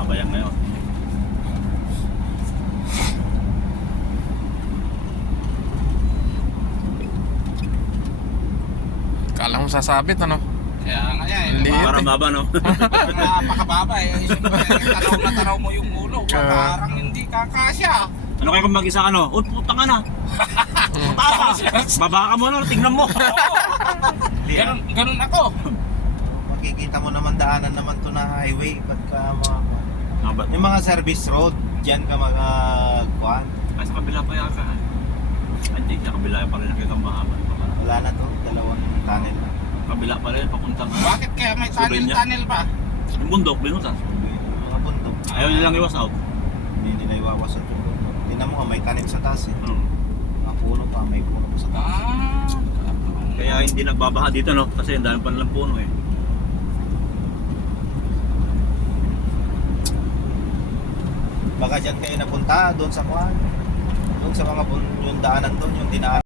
nakakabayang ngayon. Kala mo sasabit, ano? Kaya nga yan. Liit. Parang baba, no? Napakababa eh. Siyempre, tanaw na tanaw mo yung ulo. Parang hindi kakasya. Ano kayo kung mag-isa ka, no? Oh, putang ka na. Taas ka. Baba ka mo, no? Tingnan mo. Ganun ako. Makikita mo naman daanan naman to na highway pagka mga Nabat. may mga service road diyan ka magkuhan. Ay, sa kabila pa yata. Hindi, sa kabila pa rin nakita ang mahaba. Wala na to, dalawang tunnel na. Kabila pa rin, papuntang. Bakit kaya may Surin niya. tunnel pa? Yung bundok, binutas. Mga bundok. Ayaw nilang iwas out. Hindi nila iwawasan yung bundok. Tingnan mo nga, may tanim sa taas eh. Hmm. Mga puno pa, may puno pa sa taas. Kaya hindi nagbabaha dito, no? Kasi ang dami pa nilang puno, eh. Baka dyan kayo napunta, doon sa kuhan. Doon sa mga yung daanan doon, yung dinaan.